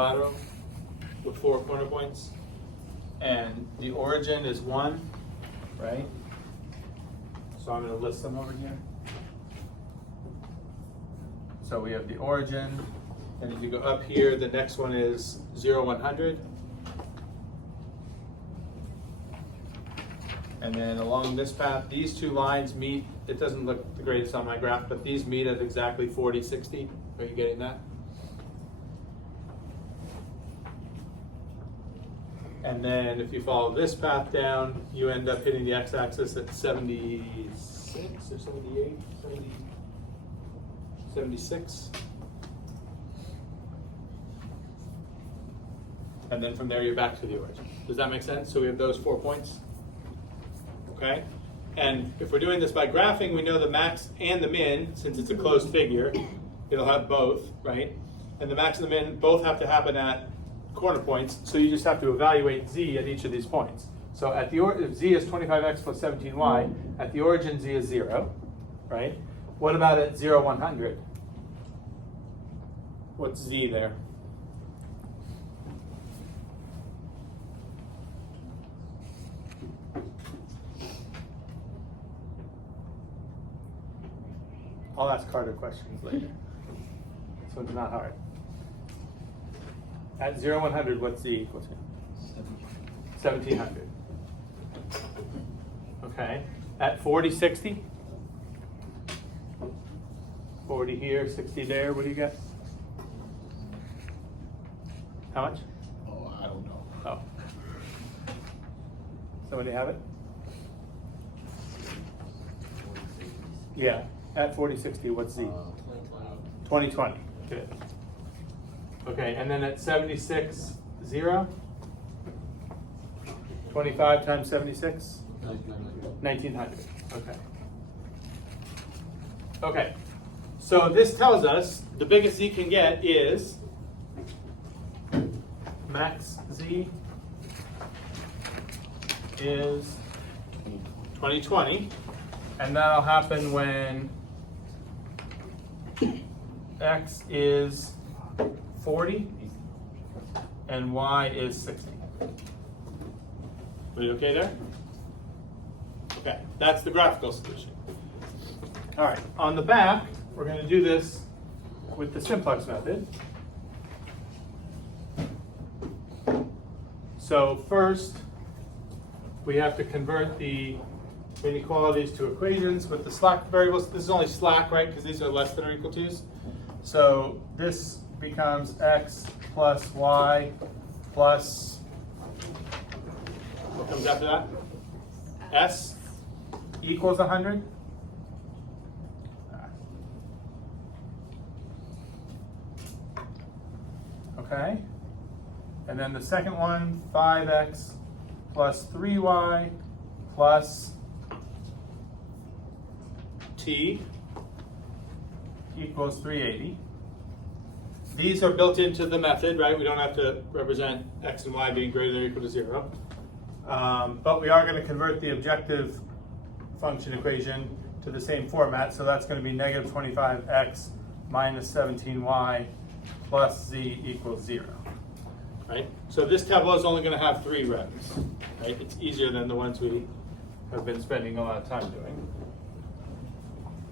bottom with 4 corner points, and the origin is 1, right? So I'm going to list them over here. So we have the origin, and if you go up here, the next one is 0, 100. And then along this path, these two lines meet. It doesn't look the greatest on my graph, but these meet at exactly 40, 60. Are you getting that? And then if you follow this path down, you end up hitting the x-axis at 76 or 78, 76. And then from there, you're back to the origin. Does that make sense? So we have those 4 points. Okay? And if we're doing this by graphing, we know the max and the min, since it's a closed figure, it'll have both, right? And the max and the min both have to happen at corner points, so you just have to evaluate z at each of these points. So at the if z is 25x plus 17y, at the origin z is 0, right? What about at 0, 100? What's z there? I'll ask Carter questions later. This one's not hard. At 0, 100, what's z equal to? 1700. Okay. At 40, 60? 40 here, 60 there, what do you get? How much? Oh, I don't know. Oh. Somebody have it? Yeah. At 40, 60, what's z? 2020. Good. Okay, and then at 76, 0? 25 times 76? 1900. Okay. Okay. So this tells us the biggest z can get is max z is 2020, and that'll happen when x is 40 and y is 60. Are you okay there? Okay, that's the graphical solution. All right, on the back, we're going to do this with the simplex method. So first, we have to convert the inequalities to equations with the slack variables. This is only slack, right? Because these are less than or equal to's. So this becomes x plus y plus, what comes after that? S equals 100. Okay. And then the second one, 5x plus 3y plus t equals 380. These are built into the method, right? We don't have to represent x and y being greater than or equal to 0. But we are going to convert the objective function equation to the same format. So that's going to be negative 25x minus 17y plus z equals 0. Right? So this tableau is only going to have 3 rows. Right? It's easier than the ones we have been spending a lot of time doing.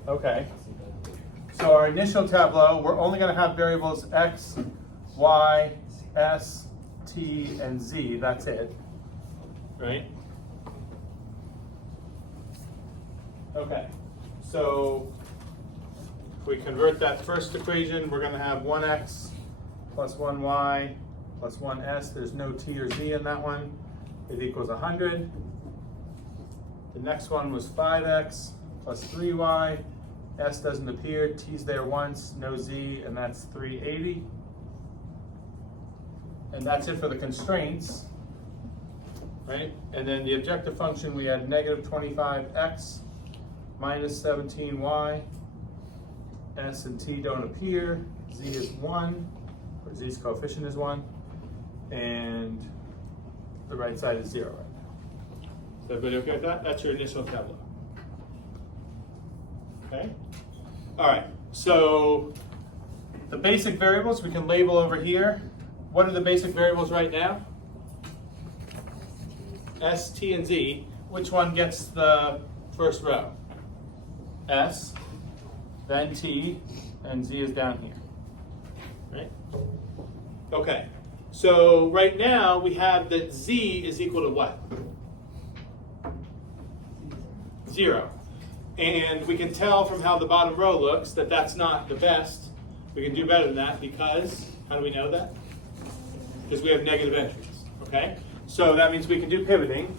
Okay. So our initial tableau, we're only going to have variables x, y, s, t, and z. That's it. Right? Okay. So if we convert that first equation, we're going to have 1x plus 1y plus 1s. There's no t or z in that one. It equals 100. The next one was 5x plus 3y. S doesn't appear, t's there once, no z, and that's 380. And that's it for the constraints, right? And then the objective function, we had negative 25x minus 17y. S and t don't appear, z is 1, or z's coefficient is 1, and the right side is 0 right now. Is everybody okay with that? That's your initial tableau. Okay. All right. So the basic variables we can label over here. what are the basic variables right now? S, T, and Z. Which one gets the first row? S, then T, and Z is down here. Right? Okay. So right now we have that Z is equal to what? 0. And we can tell from how the bottom row looks that that's not the best. We can do better than that because, how do we know that? Because we have negative entries, okay? So that means we can do pivoting.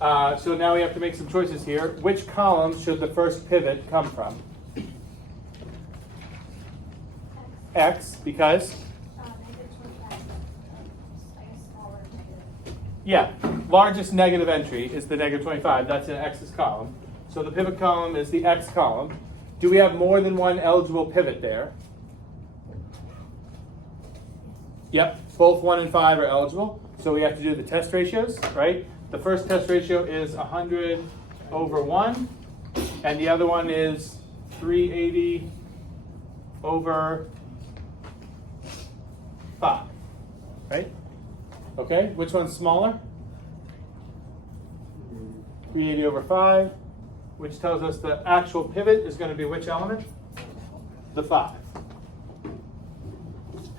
So now we have to make some choices here. Which column should the first pivot come from? X, because? Yeah, largest negative entry is the negative 25. That's in X's column. So the pivot column is the X column. Do we have more than one eligible pivot there? Yep, both 1 and 5 are eligible. So we have to do the test ratios, right? The first test ratio is 100 over 1, and the other one is 380 over 5, right? Okay, which one's smaller? 380 over 5, which tells us the actual pivot is going to be which element? The 5.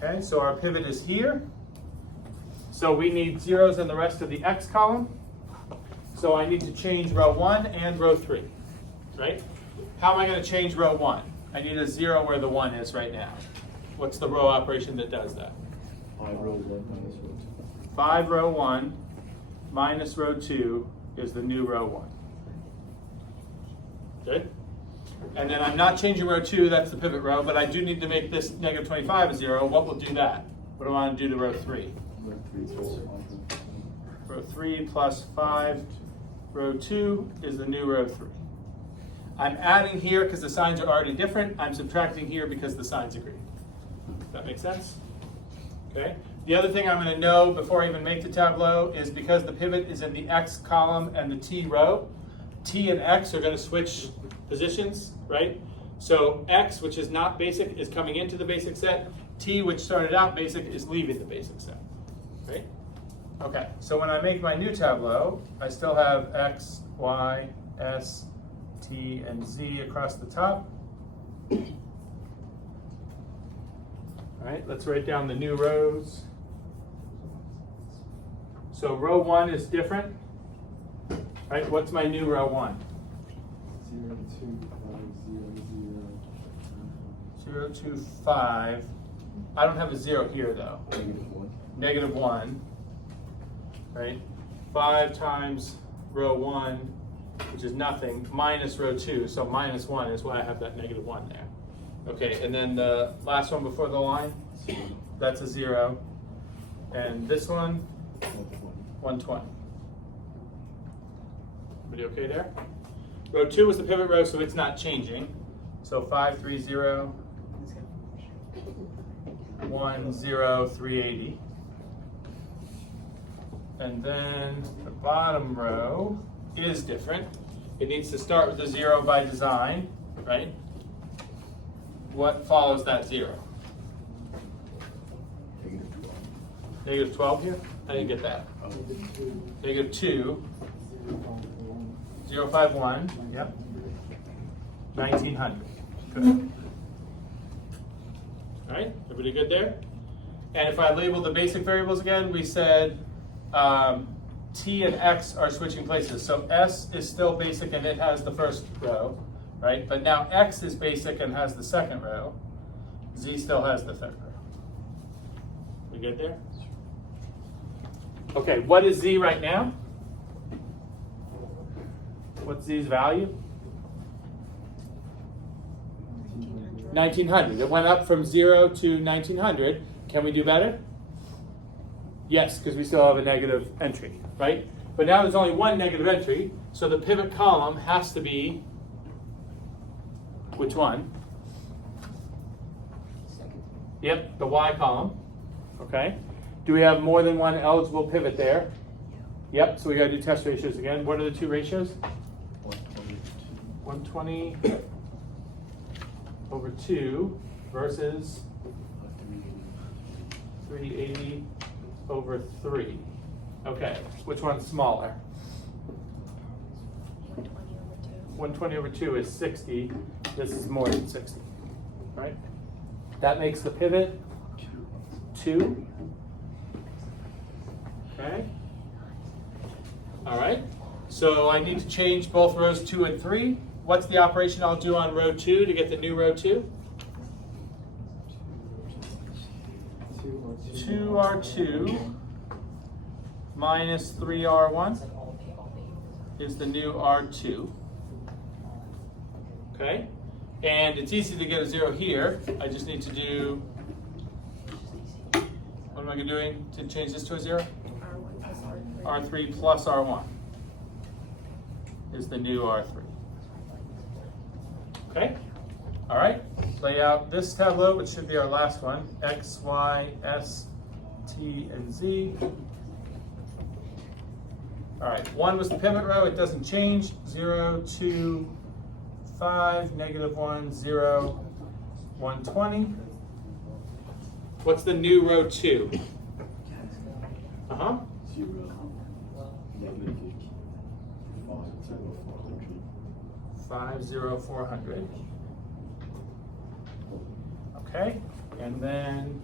Okay, so our pivot is here. So we need zeros in the rest of the X column. So I need to change row 1 and row 3, right? How am I going to change row 1? I need a 0 where the 1 is right now. What's the row operation that does that? 5 row 1 minus row 2. 5 row 1 minus row 2 is the new row 1. Good? And then I'm not changing row 2, that's the pivot row, but I do need to make this negative 25 a 0. What will do that? What do I want to do to row 3? Row 3 is also 5. Row 3 plus 5. Row 2 is the new row 3. I'm adding here because the signs are already different. I'm subtracting here because the signs agree. Does that make sense? Okay. The other thing I'm going to know before I even make the tableau is because the pivot is in the X column and the T row, T and X are going to switch positions, right? So X, which is not basic, is coming into the basic set. T, which started out basic, is leaving the basic set, right? Okay, so when I make my new tableau, I still have X, Y, S, T, and Z across the top. All right, let's write down the new rows. So row 1 is different. Right, what's my new row 1? 0, 2, 5, 0, 0. 0, 2, 5. I don't have a 0 here though. Negative 1. Negative 1. Right? 5 times row 1, which is nothing, minus row 2. So minus 1 is why I have that negative 1 there. Okay, and then the last one before the line, 0. that's a 0. And this one, 120. Everybody okay there? Row 2 is the pivot row, so it's not changing. So 5, 3, 0, 1, 0, 380. And then the bottom row is different. It needs to start with a 0 by design, right? What follows that 0? Negative 12 here? I didn't get that. Negative 2. 0, 5, 1. Yep. 1900. Good. All right, everybody good there? And if I label the basic variables again, we said T and X are switching places. So S is still basic and it has the first row, right? But now X is basic and has the second row. Z still has the third row. We good there? Okay, what is Z right now? What's Z's value? 1900. It went up from 0 to 1900. Can we do better? Yes, because we still have a negative entry, right? But now there's only one negative entry, so the pivot column has to be which one? Yep, the Y column. Okay. Do we have more than one eligible pivot there? Yep, so we got to do test ratios again. What are the two ratios? 120 over 2 versus 380 over 3. Okay, which one's smaller? 120 over 2 is 60. This is more than 60, right? That makes the pivot 2. Okay. All right. So I need to change both rows 2 and 3. What's the operation I'll do on row 2 to get the new row 2? 2R2 minus 3R1 is the new R2. Okay? And it's easy to get a 0 here. I just need to do, what am I doing to change this to a 0? R3 plus R1 is the new R3. Okay? All right, lay out this tableau, which should be our last one. X, Y, S, T, and Z. All right, 1 was the pivot row, it doesn't change. 0, 2, 5, -1, 0, 120. What's the new row 2? 0, negative 5, 0, 400. Okay, and then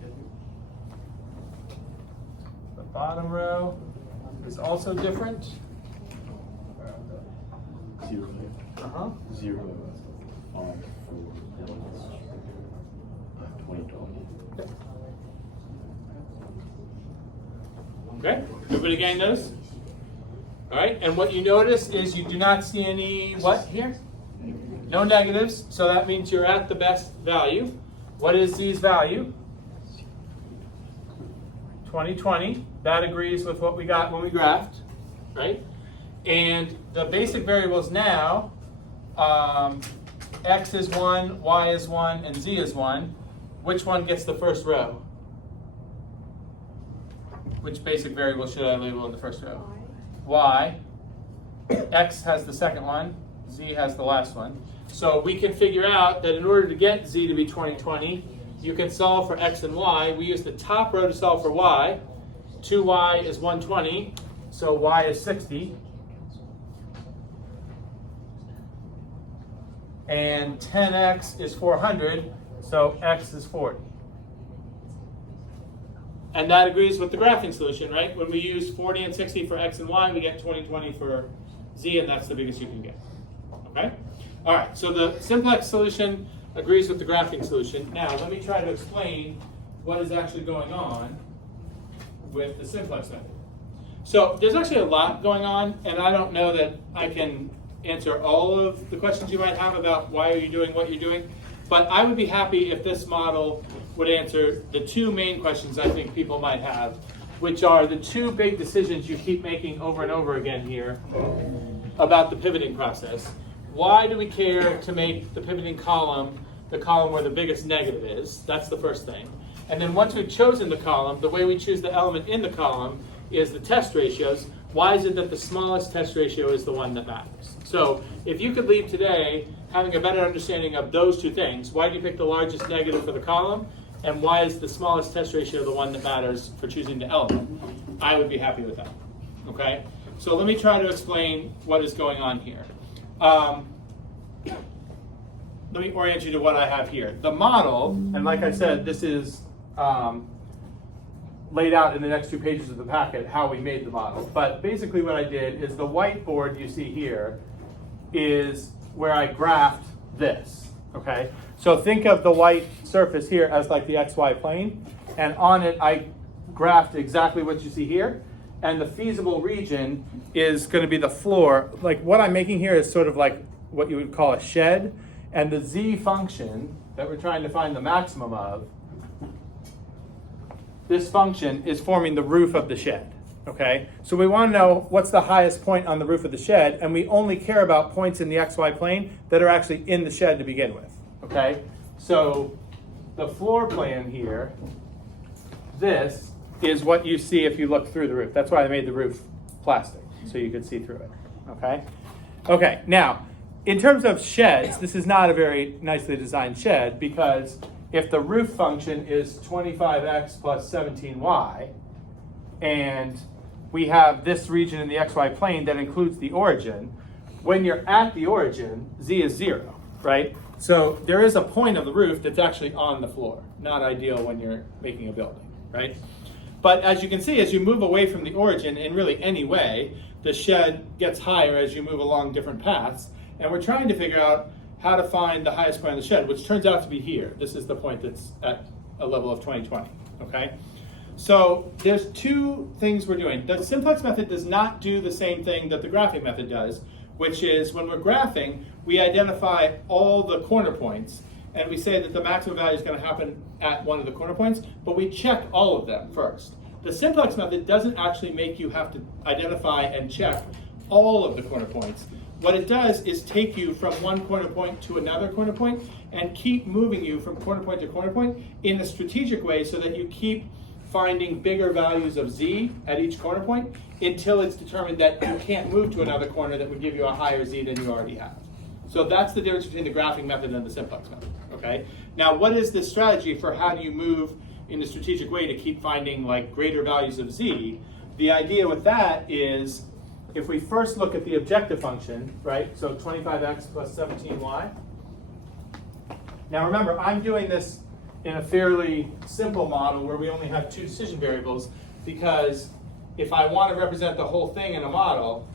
the bottom row is also different. 0, 0, 5, 4, 2020. Okay, everybody getting those? All right, and what you notice is you do not see any, what here? No negatives, so that means you're at the best value. What is Z's value? 2020. That agrees with what we got when we graphed, right? And the basic variables now, X is 1, Y is 1, and Z is 1. Which one gets the first row? Which basic variable should I label in the first row? Y. X has the second one. Z has the last one. So we can figure out that in order to get Z to be 2020, you can solve for X and Y. We use the top row to solve for Y. 2Y is 120, so Y is 60. And 10X is 400, so X is 40. And that agrees with the graphing solution, right? When we use 40 and 60 for X and Y, we get 2020 for Z, and that's the biggest you can get. Okay? All right, so the simplex solution agrees with the graphing solution. Now, let me try to explain what is actually going on with the simplex method. So there's actually a lot going on, and I don't know that I can answer all of the questions you might have about why are you doing what you're doing, but I would be happy if this model would answer the 2 main questions I think people might have, which are the 2 big decisions you keep making over and over again here about the pivoting process. Why do we care to make the pivoting column the column where the biggest negative is? That's the first thing. And then once we've chosen the column, the way we choose the element in the column is the test ratios. Why is it that the smallest test ratio is the one that matters? So if you could leave today having a better understanding of those 2 things, why do you pick the largest negative for the column? And why is the smallest test ratio the one that matters for choosing the element? I would be happy with that. Okay? So let me try to explain what is going on here. Let me orient you to what I have here. The model, and like I said, this is laid out in the next 2 pages of the packet, how we made the model. But basically what I did is the whiteboard you see here is where I graphed this, okay? So think of the white surface here as like the XY plane, and on it I graphed exactly what you see here, and the feasible region is going to be the floor. Like what I'm making here is sort of like what you would call a shed, and the Z function that we're trying to find the maximum of, this function is forming the roof of the shed, okay? So we want to know what's the highest point on the roof of the shed, and we only care about points in the XY plane that are actually in the shed to begin with, okay? So the floor plan here, this is what you see if you look through the roof. That's why I made the roof plastic, so you could see through it, okay? Okay, now, in terms of sheds, this is not a very nicely designed shed because if the roof function is 25x plus 17y, and we have this region in the xy plane that includes the origin, when you're at the origin, z is 0, right? So there is a point of the roof that's actually on the floor. Not ideal when you're making a building, right? But as you can see, as you move away from the origin in really any way, the shed gets higher as you move along different paths. And we're trying to figure out how to find the highest point of the shed, which turns out to be here. This is the point that's at a level of 2020, okay? So there's two things we're doing. The simplex method does not do the same thing that the graphing method does, which is when we're graphing, we identify all the corner points, and we say that the maximum value is going to happen at one of the corner points, but we check all of them first. The simplex method doesn't actually make you have to identify and check all of the corner points. What it does is take you from one corner point to another corner point and keep moving you from corner point to corner point in a strategic way so that you keep finding bigger values of z at each corner point until it's determined that you can't move to another corner that would give you a higher z than you already have. So that's the difference between the graphing method and the simplex method, okay? Now, what is this strategy for how do you move in a strategic way to keep finding like greater values of z? The idea with that is if we first look at the objective function, right? So 25x plus 17y. Now remember, I'm doing this in a fairly simple model where we only have two decision variables, because if I want to represent the whole thing in a model,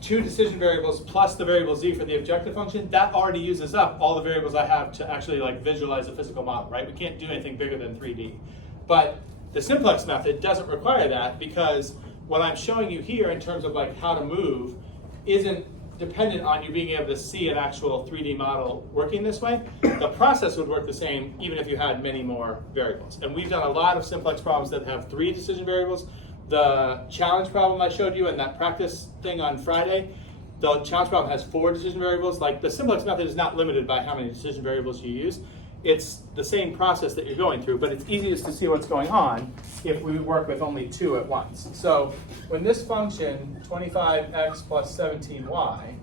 two decision variables plus the variable z for the objective function, that already uses up all the variables I have to actually like visualize a physical model, right? We can't do anything bigger than 3D. But the simplex method doesn't require that, because what I'm showing you here in terms of like how to move isn't dependent on you being able to see an actual 3D model working this way. The process would work the same even if you had many more variables. And we've done a lot of simplex problems that have 3 decision variables. The challenge problem I showed you in that practice thing on Friday, the challenge problem has 4 decision variables. Like the simplex method is not limited by how many decision variables you use. It's the same process that you're going through, but it's easiest to see what's going on if we work with only 2 at once. So when this function, 25x plus 17y,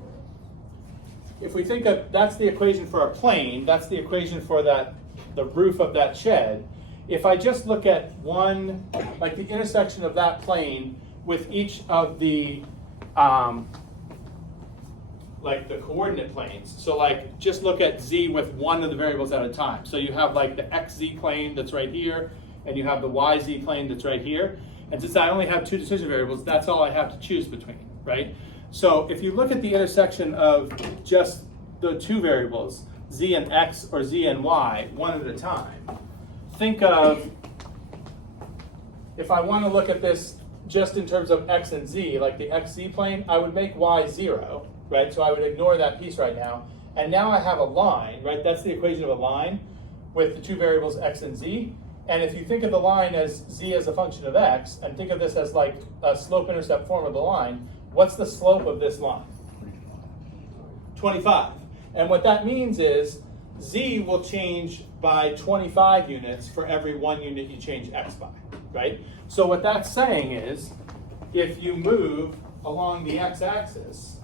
if we think of, that's the equation for a plane, that's the equation for that, the roof of that shed. If I just look at one, like the intersection of that plane with each of the, like the coordinate planes. So like just look at z with one of the variables at a time. So you have like the xz plane that's right here, and you have the yz plane that's right here. And since I only have 2 decision variables, that's all I have to choose between, right? So if you look at the intersection of just the 2 variables, z and x or z and y, one at a time, think of, if I want to look at this just in terms of x and z, like the xz plane, I would make y 0. Right, so I would ignore that piece right now. And now I have a line, right? That's the equation of a line with the 2 variables x and z. And if you think of the line as z as a function of x, and think of this as like a slope-intercept form of the line, what's the slope of this line? 25. And what that means is z will change by 25 units for every 1 unit you change x by, right? So what that's saying is, if you move along the x-axis,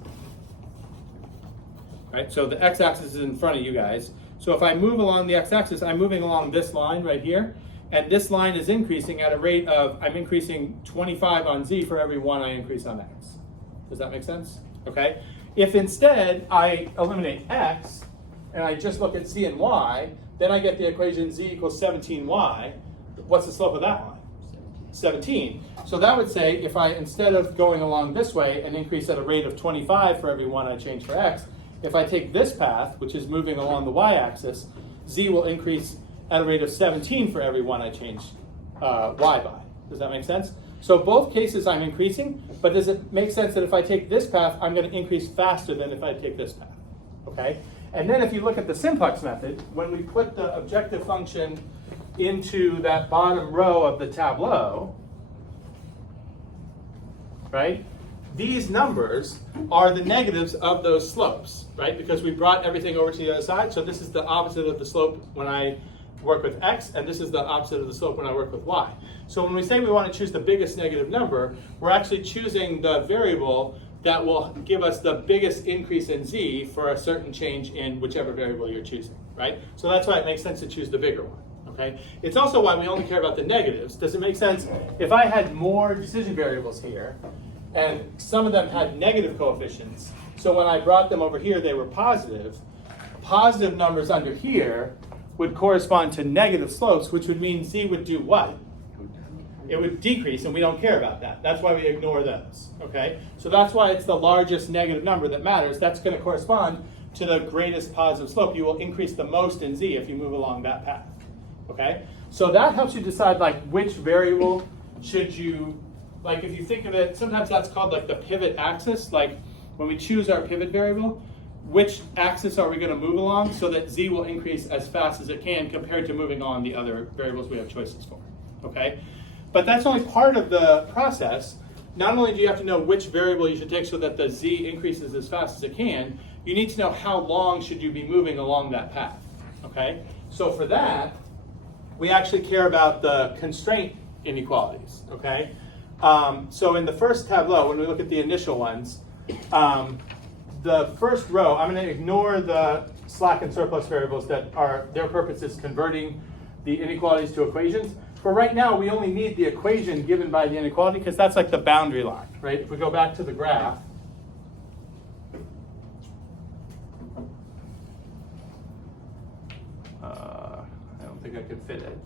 right? So the x-axis is in front of you guys. So if I move along the x-axis, I'm moving along this line right here, and this line is increasing at a rate of, I'm increasing 25 on z for every 1 I increase on x. Does that make sense? Okay. If instead I eliminate x, and I just look at z and y, then I get the equation z equals 17y. What's the slope of that line? 17. So that would say if I, instead of going along this way and increase at a rate of 25 for every 1 I change for x, if I take this path, which is moving along the y-axis, z will increase at a rate of 17 for every 1 I change y by. Does that make sense? So both cases I'm increasing, but does it make sense that if I take this path, I'm going to increase faster than if I take this path? Okay? And then if you look at the simplex method, when we put the objective function into that bottom row of the tableau, right? These numbers are the negatives of those slopes, right? Because we brought everything over to the other side. So this is the opposite of the slope when I work with x, and this is the opposite of the slope when I work with y. So when we say we want to choose the biggest negative number, we're actually choosing the variable that will give us the biggest increase in z for a certain change in whichever variable you're choosing, right? So that's why it makes sense to choose the bigger one. okay? It's also why we only care about the negatives. Does it make sense? If I had more decision variables here, and some of them had negative coefficients, so when I brought them over here, they were positive, positive numbers under here would correspond to negative slopes, which would mean z would do what? It would decrease, and we don't care about that. That's why we ignore those, okay? So that's why it's the largest negative number that matters. That's going to correspond to the greatest positive slope. You will increase the most in z if you move along that path, okay? So that helps you decide like which variable should you, like if you think of it, sometimes that's called like the pivot axis. Like when we choose our pivot variable, which axis are we going to move along so that z will increase as fast as it can compared to moving on the other variables we have choices for, okay? But that's only part of the process. Not only do you have to know which variable you should take so that the z increases as fast as it can, you need to know how long should you be moving along that path, okay? So for that, we actually care about the constraint inequalities, okay? So in the first tableau, when we look at the initial ones, the first row, I'm going to ignore the slack and surplus variables that are, their purpose is converting the inequalities to equations. For right now, we only need the equation given by the inequality because that's like the boundary line, right? If we go back to the graph, I don't think I could fit it.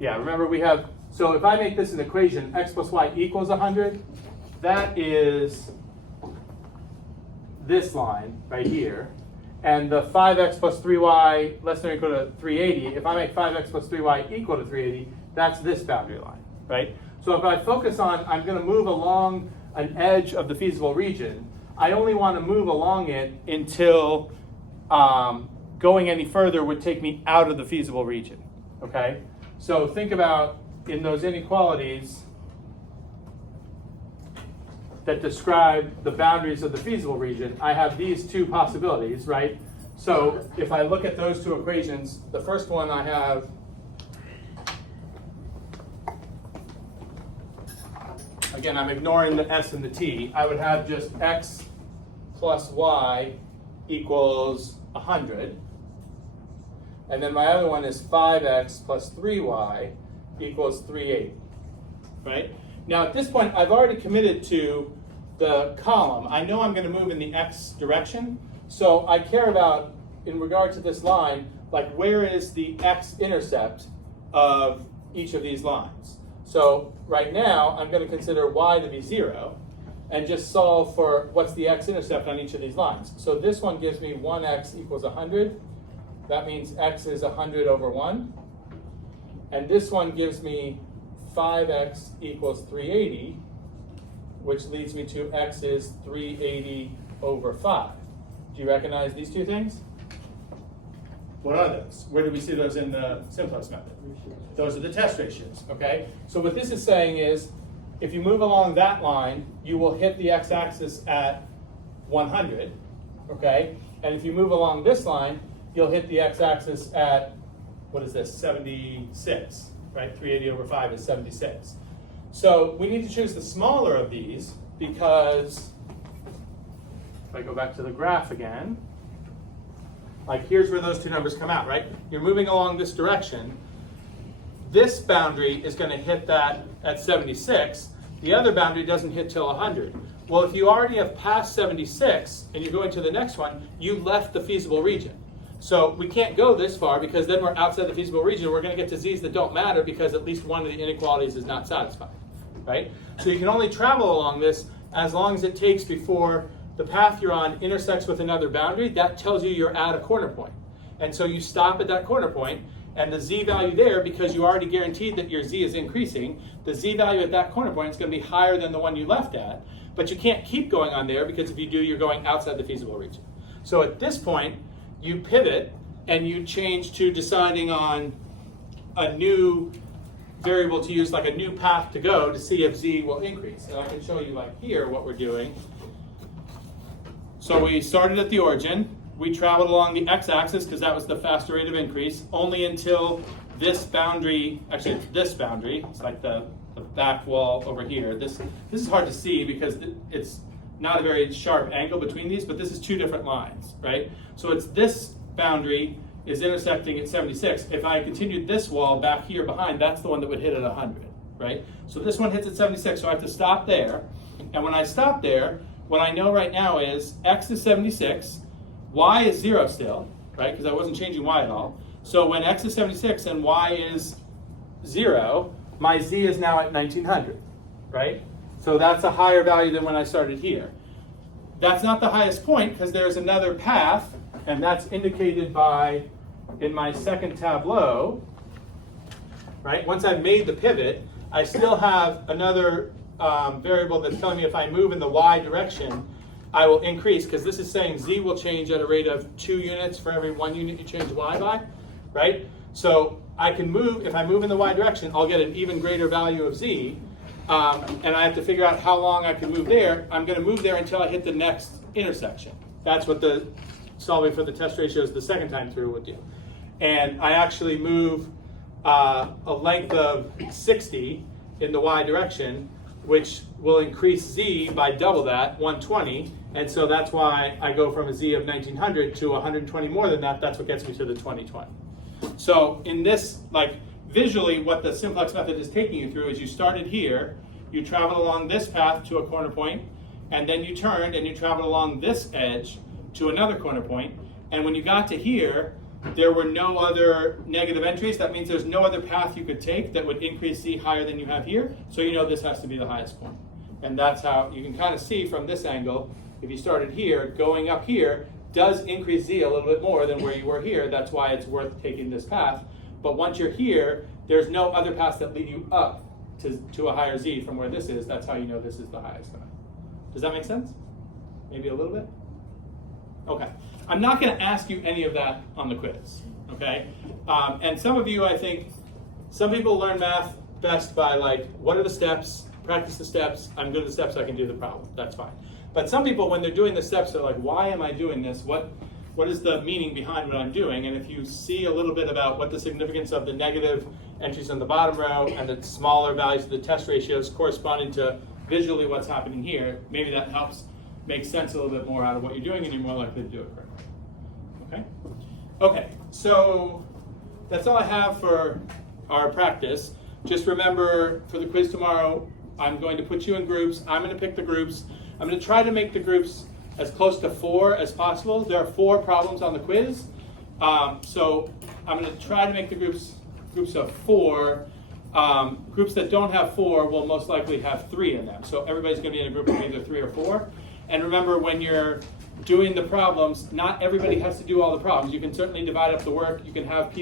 Yeah, remember we have, so if I make this an equation, x plus y equals 100, that is this line right here. And the 5x plus 3y less than or equal to 380, if I make 5x plus 3y equal to 380, that's this boundary line, right? So if I focus on, I'm going to move along an edge of the feasible region, I only want to move along it until going any further would take me out of the feasible region, okay? So think about in those inequalities that describe the boundaries of the feasible region, I have these two possibilities, right? So if I look at those two equations, the first one I have, again, I'm ignoring the s and the t, I would have just x plus y equals 100. And then my other one is 5x plus 3y equals 380, right? Now at this point, I've already committed to the column. I know I'm going to move in the x direction, so I care about, in regard to this line, like where is the x-intercept of each of these lines. So right now, I'm going to consider y to be 0, and just solve for what's the x-intercept on each of these lines. So this one gives me 1x equals 100. That means x is 100 over 1. And this one gives me 5x equals 380, which leads me to x is 380 over 5. Do you recognize these two things? What are those? Where do we see those in the simplest method? Those are the test ratios, okay? So what this is saying is, if you move along that line, you will hit the x-axis at 100, okay? And if you move along this line, you'll hit the x-axis at, what is this, 76, right? 380 over 5 is 76. So we need to choose the smaller of these because, if I go back to the graph again, like here's where those two numbers come out, right? You're moving along this direction. This boundary is going to hit that at 76. The other boundary doesn't hit till 100. Well, if you already have passed 76 and you're going to the next one, you left the feasible region. So we can't go this far because then we're outside the feasible region. We're going to get to z's that don't matter because at least one of the inequalities is not satisfied, right? So you can only travel along this as long as it takes before the path you're on intersects with another boundary. That tells you you're at a corner point. And so you stop at that corner point, and the z value there, because you already guaranteed that your z is increasing, the z value at that corner point is going to be higher than the one you left at. But you can't keep going on there because if you do, you're going outside the feasible region. So at this point, you pivot and you change to deciding on a new variable to use, like a new path to go to see if z will increase. And I can show you like here what we're doing. So we started at the origin. We traveled along the x-axis because that was the faster rate of increase, only until this boundary, actually it's this boundary, it's like the back wall over here. This is hard to see because it's not a very sharp angle between these, but this is two different lines, right? So it's this boundary is intersecting at 76. If I continued this wall back here behind, that's the one that would hit at 100, right? So this one hits at 76, so I have to stop there. And when I stop there, what I know right now is x is 76, y is 0 still, right? Because I wasn't changing y at all. So when x is 76 and y is 0, my z is now at 1900, right? So that's a higher value than when I started here. That's not the highest point because there's another path, and that's indicated by, in my second tableau, right? Once I've made the pivot, I still have another variable that's telling me if I move in the y direction, I will increase, because this is saying z will change at a rate of 2 units for every 1 unit you change y by, right? So I can move, if I move in the y direction, I'll get an even greater value of z, and I have to figure out how long I can move there. I'm going to move there until I hit the next intersection. That's what the solving for the test ratios the second time through would do. And I actually move a length of 60 in the y direction, which will increase z by double that, 120, and so that's why I go from a z of 1900 to 120 more than that. That's what gets me to the 2020. So in this, like, visually what the simplex method is taking you through is you started here, you traveled along this path to a corner point, and then you turned and you traveled along this edge to another corner point, and when you got to here, there were no other negative entries. That means there's no other path you could take that would increase z higher than you have here, so you know this has to be the highest point. And that's how you can kind of see from this angle, if you started here, going up here does increase z a little bit more than where you were here. That's why it's worth taking this path. But once you're here, there's no other paths that lead you up to a higher z from where this is. That's how you know this is the highest one. Does that make sense? Maybe a little bit? Okay. I'm not going to ask you any of that on the quiz, okay? And some of you, I think, some people learn math best by, like, what are the steps, practice the steps, I'm good at the steps, I can do the problem. That's fine. But some people, when they're doing the steps, they're like, why am I doing this? What is the meaning behind what I'm doing? And if you see a little bit about what the significance of the negative entries on the bottom row and the smaller values of the test ratios corresponding to visually what's happening here, maybe that helps make sense a little bit more out of what you're doing, and you're more likely to do it correctly. Okay? Okay, so that's all I have for our practice. Just remember, for the quiz tomorrow, I'm going to put you in groups. I'm going to pick the groups. I'm going to try to make the groups as close to 4 as possible. There are 4 problems on the quiz. So I'm going to try to make the groups of 4. Groups that don't have 4 will most likely have 3 in them. So everybody's going to be in a group of either 3 or 4. And remember, when you're doing the problems, not everybody has to do all the problems. You can certainly divide up the work. You can have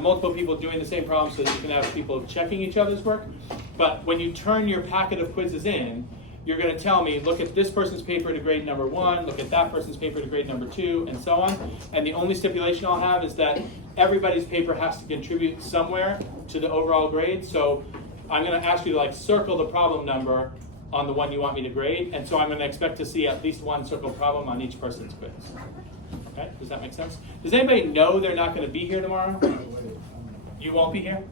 multiple people doing the same problem so that you can have people checking each other's work. But when you turn your packet of quizzes in, you're going to tell me, look at this person's paper to grade number 1, look at that person's paper to grade number 2, and so on. And the only stipulation I'll have is that everybody's paper has to contribute somewhere to the overall grade. So I'm going to ask you to, like, circle the problem number on the one you want me to grade. And so I'm going to expect to see at least 1 circled problem on each person's quiz. Okay? Does that make sense? Does anybody know they're not going to be here tomorrow? You won't be here?